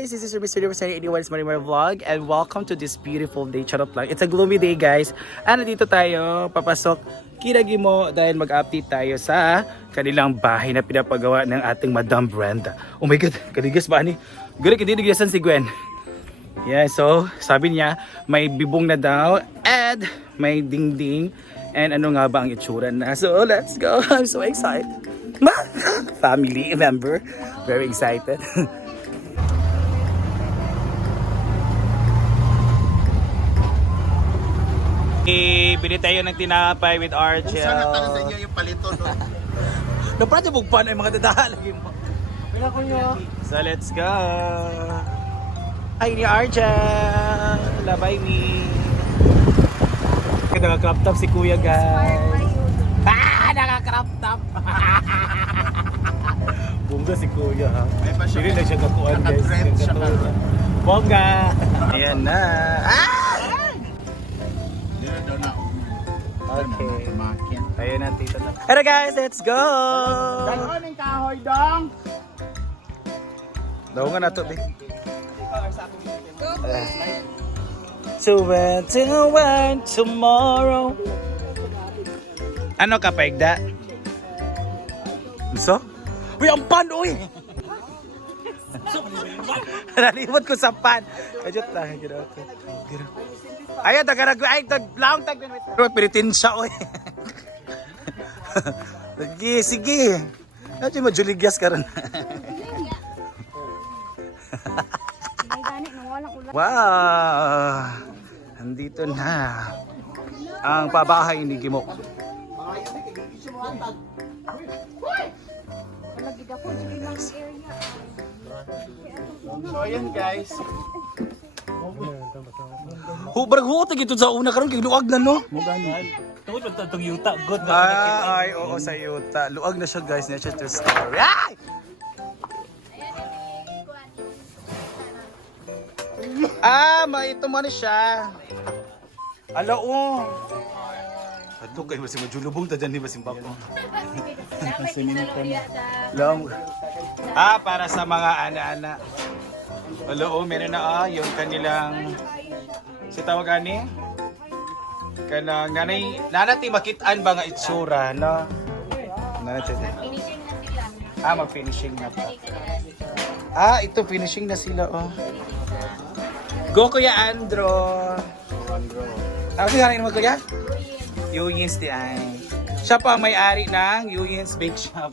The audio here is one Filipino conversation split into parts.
guys! This is your Mr. Representative 81 Marimar Vlog and welcome to this beautiful day. Charot lang. It's a gloomy day guys. Ano dito tayo? Papasok Kiragi mo dahil mag-update tayo sa kanilang bahay na pinapagawa ng ating Madam Brenda. Oh my God! Kaligas ba ni? Gano'n kinidigasan si Gwen. Yeah, so sabi niya may bibong na daw and may dingding and ano nga ba ang itsura na. So let's go. I'm so excited. Family member. Very excited. Bili tayo ng tinapay with Archel. Sana tanong sa inyo yung palito no? Dapat yung bugpan ay mga dadalagi mo. So let's go. Ay ni Archel. Labay me. Naka-crop top si Kuya guys. Ah! Naka-crop top. Bongga si Kuya ha. Hindi na siya kakuan guys. Bongga. Ayan na. Ah! Okay. Makin. Ayun na, tito na. Pero guys, let's go! Dalawa ng kahoy dong! Daw nga na to, be. So when to when tomorrow Ano ka, Paigda? Gusto? Uy, ang pan, uy! Nalimot ko sa pan. Kajot lang, gano'n ako. Gano'n. Ayun, tagarag, ay, tag, laong tag, pero piritin siya, uy. Sige, sige. Medyo majuligyas ka rin. wow! Andito na ang pabahay ni Gimo. So ayan guys. Hubarag huot gito sa una karon kay luag na no. Tungkol pa itong yuta, good na. Ah, ay, oo sa yuta. Luag na siya guys, na siya to story. Ay! Ah, may ito man siya. Ala oh. Ato kay basi majulubong ta dyan ni basim bako. Lang. Ah, para sa mga ana-ana. Ala oh, meron na ah, yung kanilang si tawag ani? Kana ganay nanati makitaan ba nga itsura no? Nanati. Ah, mag-finishing na pa. Ah, ito finishing na sila oh. Go Kuya Andro. Andro. Ano si mo Kuya? Yuyins di ay. Siya pa may-ari ng Yuyins Bake Shop.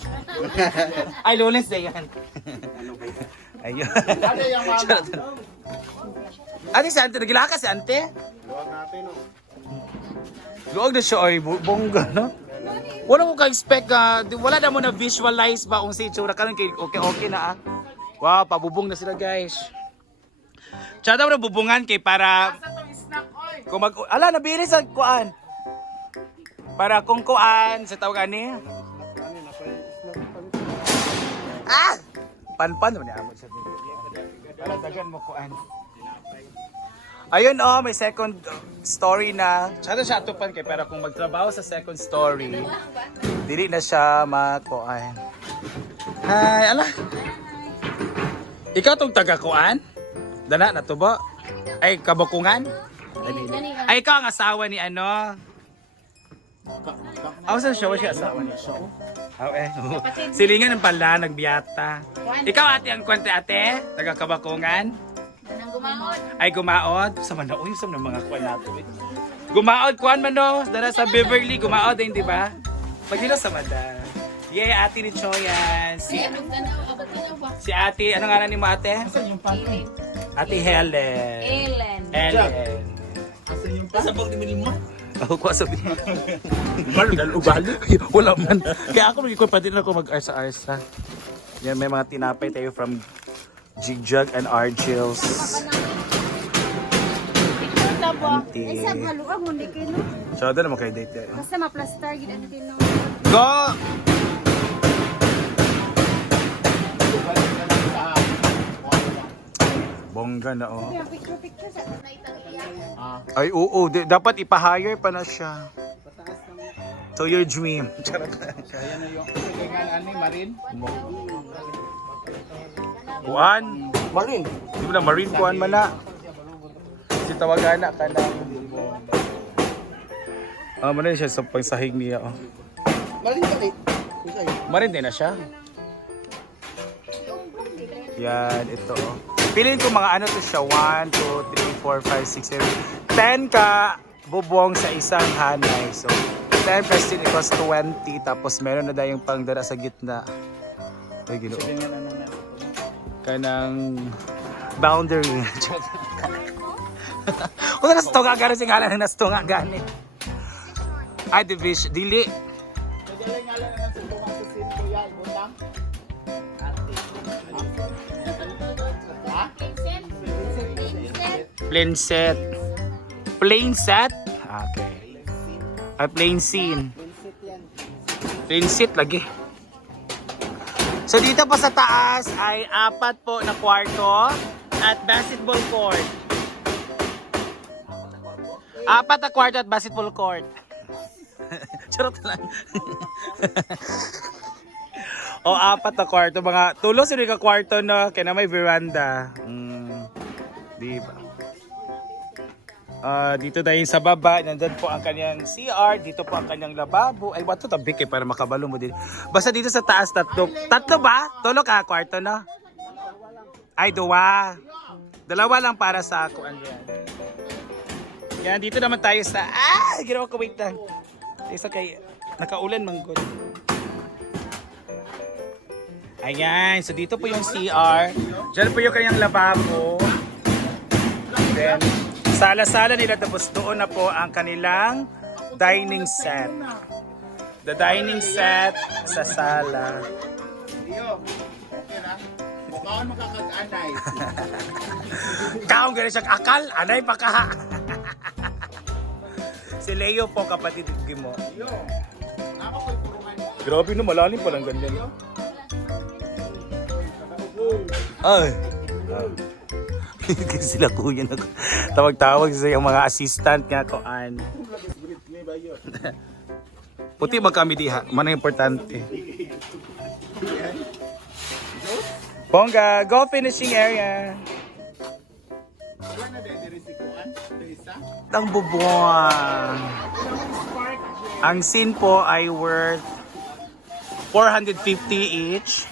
ay, Lawrence na yan. Ayun. Ano yung mama? Ate si Ante, nagila ka si Ante? Luwag natin oh. Luwag na siya ay bu- bongga, no? Wala mo ka-expect ka, di- wala na mo na visualize ba kung si itsura karon kay okay okay na ah. Wow, pabubong na sila guys. Tsada mo na bubungan kay para kung mag ala nabili sa kuan. Para kung kuan sa tawag ani. Ah! Panpan mo ni amo sa Para dagan mo kuan. Ayun oh, may second story na. Tsaka siya atupan kay pero kung magtrabaho sa second story, dili na siya makuan. Hi, ala. Ikaw tong taga-kuan? Dana na to ba? Ay, kabakungan? Ay, ikaw ang asawa ni ano? Ako sa siya, siya asawa ni siya. Oh, eh. Silingan ng pala, nagbiyata. Ikaw ate ang kwente ate? Taga-kabakungan? Nang gumaon. ay gumaod sa mano uy sa mga kuan nato eh. Gumaod kuan man no, dara sa Beverly gumaod din di ba? Pag dito sa mada. Yay, ate ni Choyan. Si, si ate, ano nga ni mo ate? Ellen. Ate Helen. Ellen. Helen. Sabog ni Milimo. Ako ko sabi. Balo dal ubali. Wala man. Kaya ako nagikot pa din ako mag-arsa-arsa. Yan may mga tinapay tayo from Jigjag and Argils. Auntie. Ay, sa maluag mo, hindi kayo, no? So, doon mo kayo date tayo. Basta ma-plaster, gid ano din, no? Go! Bongga na oh. Picture, picture sa... Ay oo, di- dapat ipa-hire pa na siya. To your dream. Ayan na yung kalingan ani Marin. Kuan? Marin. Di mo na marine kuan man na. Si tawagana ka na. Ah, man siya sa pangsahig niya. Oh. Marin ka eh. Marin din na siya. Yan, ito. oh. Piliin ko mga ano to siya. 1, 2, 3, 4, 5, 6, 7. 10 ka bubong sa isang hanay. So, 10 plus 10 equals 20. Tapos meron na dayong pangdara sa gitna. Ay, ginoo. Kanang boundary. Kung na nastunga gani si ngalan na nastunga gani. Ay, division. Dili. Nagaling nga lang na sa bunga sa sin kuya. Ibutang. Plain set. Plain set? Okay. Ay, plain scene. Plain seat lagi. So dito pa sa taas ay apat po na kwarto at basketball court. Apat na kwarto at basketball court. Charot lang. o apat na kwarto. Mga tulo sila ka kwarto no. Kaya na may veranda. Mm, di ba? Ah, dito tayo sa baba, nandun po ang kanyang CR, dito po ang kanyang lababo. Ay, wato tabi kay para makabalo mo din. Basta dito sa taas, tatlo. Tatlo ba? Tulo ka, kwarto na? Ay, duwa. Dalawa lang para sa ako, Andrea. Yan, dito naman tayo sa... Ah! Ginawa ko, wait lang. Isa kay... Nakaulan, manggod. Ayan, so dito po yung CR. Diyan po yung kanyang lababo. Then, sala-sala nila tapos doon na po ang kanilang dining set. The dining set sa sala. Iyo. Okay na. Mukhaan makakag-anay. Kaong gano'n siya akal, anay pa ka. si Leo po kapatid mo. Iyo. Ako ko'y purungan. Grabe no, malalim pa lang ganyan. Ay. Kasi sila kuya na tawag-tawag sa yung mga assistant nga koan. Puti ba kami diha? Mana importante. Bongga, go finishing area. Ang bubuan. Ang sin po ay worth 450 each.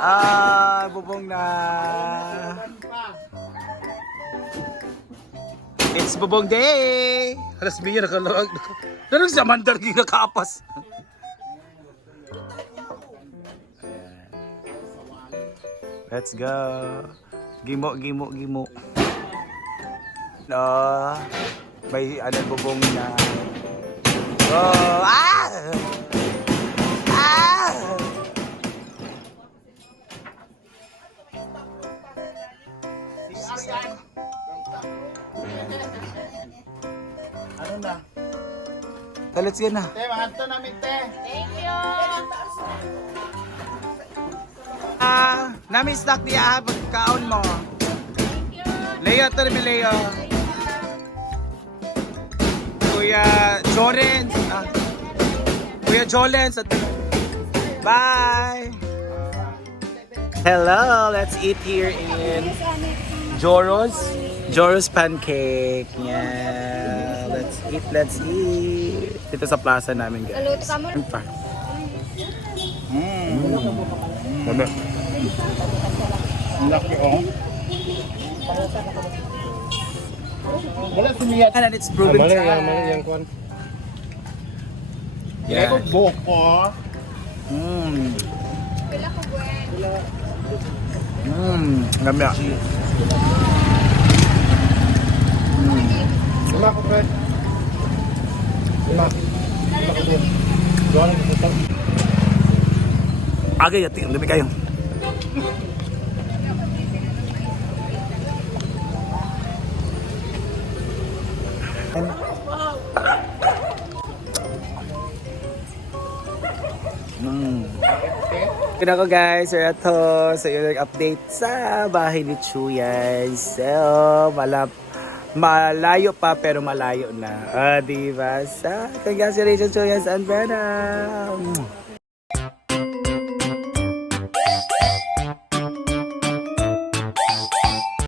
Ah, bubong na. It's bubong day! Alas biya nakalawag. Ganun sa mandar gina kaapas. Let's go. Gimo, gimo, gimo. No. May ano bubong na. Oh, ah! Ah! Let's go na. Te, mahanto namin te. Thank you. Ah, nami stock niya ha, pagkaon mo. Thank you. Leo, ito rin Leo. Kuya Jorens. Ah. Kuya Jolens. At... Bye! Hello, let's eat here in Joros. Joros Pancake. Yeah. Let's eat, let's eat. Dito sa plaza namin guys. Alut ka mo. Ano pa? Wala. Ang laki oh. Wala si Mia. And it's proven time. kuan. Yeah. Eko boko. Mm. Pila ko gwen. Mm. Gamya. Lima. Lima ko doon. Ang. Agay, ang dami kayo. Mm. Yun ako guys, sir ato sa yung update sa bahay ni Chuyan. So, malap malayo pa pero malayo na. Ah, diba? Sa, congratulations Chuyan and Brenna.